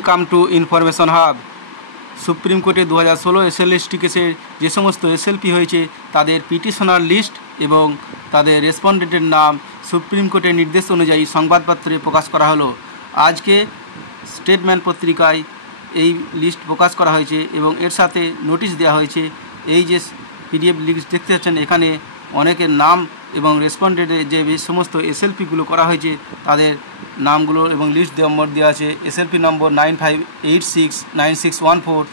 Welcome to information hub. Supreme কোর্টে 2016 SLST কেসের যে সমস্ত এসএলপি হয়েছে তাদের পিটিশনার লিস্ট এবং তাদের রেসপন্ডেন্টের নাম সুপ্রিম কোর্টের নির্দেশ অনুযায়ী সংবাদপত্রে প্রকাশ করা হলো। আজকে স্টেটমেন্ট পত্রিকায় এই লিস্ট প্রকাশ করা হয়েছে এবং এর সাথে নোটিশ দেওয়া হয়েছে। এই যে পিডিএফ লিস্ট দেখতে পাচ্ছেন, এখানে অনেকের নাম এবং রেসপন্ডেন্টের যে সমস্ত এসএলপিগুলো করা হয়েছে তাদের নামগুলো এবং লিস্ট নম্বর দেওয়া আছে। এসএলপি নম্বর 95869614,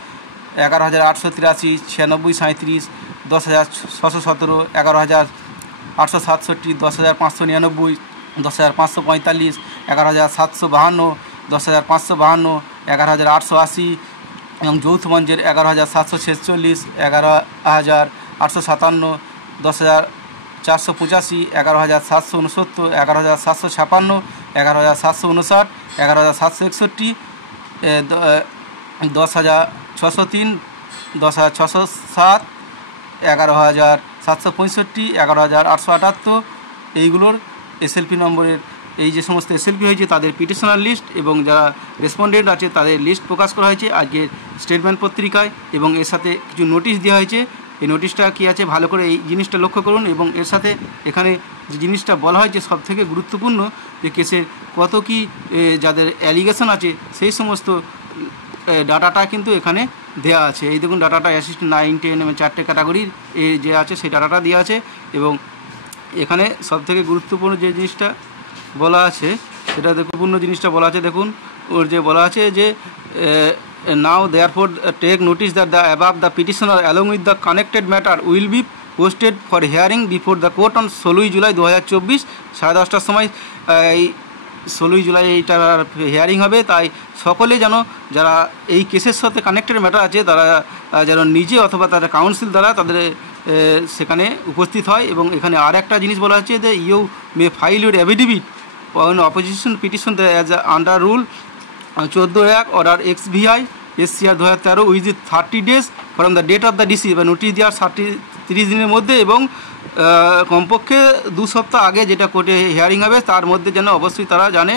11883, 9637, 10617, 11867, 10599, 10545, 11752, 10552, 11880 এবং যৌথ মঞ্চের 11746, 11857, 10485, 11769, 11756, 11759, 11761, 10603, 10607, 11765, 11878 এইগুলোর এসএলপি নম্বরের এই যে সমস্ত এসএলপি হয়েছে তাদের পিটিশনার লিস্ট এবং যারা রেসপন্ডেন্ট আছে তাদের লিস্ট প্রকাশ করা হয়েছে আজকে স্টেটমেন্ট পত্রিকায়। এবং এর সাথে কিছু নোটিশ দেওয়া হয়েছে। এই নোটিশটা কী আছে ভালো করে এই জিনিসটা লক্ষ্য করুন। এবং এর সাথে এখানে যে জিনিসটা বলা হয়েছে সবথেকে গুরুত্বপূর্ণ, যে কেসের কত কী যাদের অ্যালিগেশন আছে সেই সমস্ত ডাটাটা কিন্তু এখানে দেওয়া আছে। এই দেখুন ডাটাটা অ্যাসিস্ট্যান্ট 9, 10 এবং 4টে ক্যাটাগরির যে আছে সেই ডাটাটা দেওয়া আছে। এবং এখানে সবথেকে গুরুত্বপূর্ণ যে জিনিসটা বলা আছে সেটা গুরুত্বপূর্ণ জিনিসটা বলা আছে, দেখুন ওর যে বলা আছে যে now therefore take notice that the above the petitioner along with the connected matter will be posted for hearing before the court on 16 July 2024 10:30টার সময়। এই 16 জুলাই এইটার হিয়ারিং হবে, তাই সকলে যেন যারা এই কেসের সাথে কানেক্টেড ম্যাটার আছে তারা যেন নিজে অথবা তাদের কাউন্সিল দ্বারা তাদের সেখানে উপস্থিত হয়। এবং এখানে আর একটা জিনিস বলা হচ্ছে যে you may file your affidavit on opposition petition as under rule 14(1) order XVI SCR 2013 with 30 days from the date of the DC, বা নোটিশ দেওয়ার 30 দিনের মধ্যে এবং কমপক্ষে 2 সপ্তাহ আগে যেটা কোর্টে হিয়ারিং হবে তার মধ্যে যেন অবশ্যই তারা জানে।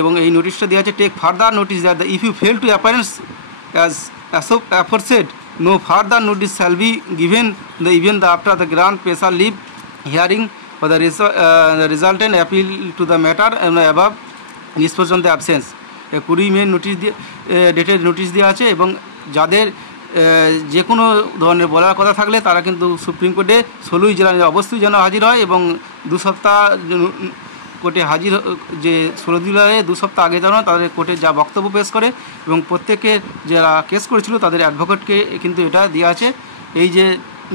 এবং এই নোটিশটা দেওয়া আছে, take further notice that if you fail to appearance as aforesaid no further notice shall be given the even the after the grant special leave hearing for the resultant appeal to the matter and above disposition of the absence। 20 May notice দিয়ে ডেটের notice দেওয়া আছে। এবং যাদের যে কোনো ধরনের বলার কথা থাকলে তারা কিন্তু সুপ্রিম কোর্টে 16 জুলাই অবশ্যই যেন হাজির হয় এবং 2 সপ্তাহ কোর্টে হাজির, যে 16 জুলাই 2 সপ্তাহ আগে যেন তাদের কোর্টে যা বক্তব্য পেশ করে। এবং প্রত্যেকে যারা কেস করেছিল তাদের অ্যাডভোকেটকে কিন্তু এটা দেওয়া আছে। এই যে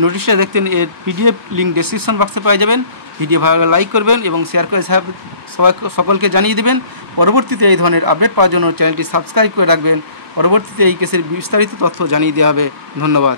নোটিশটা দেখতেন এর পিডিএফ লিঙ্ক ডেসক্রিপশন বক্সে পেয়ে যাবেন। ভিডিও ভালো লাইক করবেন এবং শেয়ার করে সকলকে জানিয়ে দেবেন। পরবর্তীতে এই ধরনের আপডেট পাওয়ার জন্য চ্যানেলটি সাবস্ক্রাইব করে রাখবেন। পরবর্তীতে এই কেসের বিস্তারিত তথ্য জানিয়ে দেওয়া হবে। ধন্যবাদ।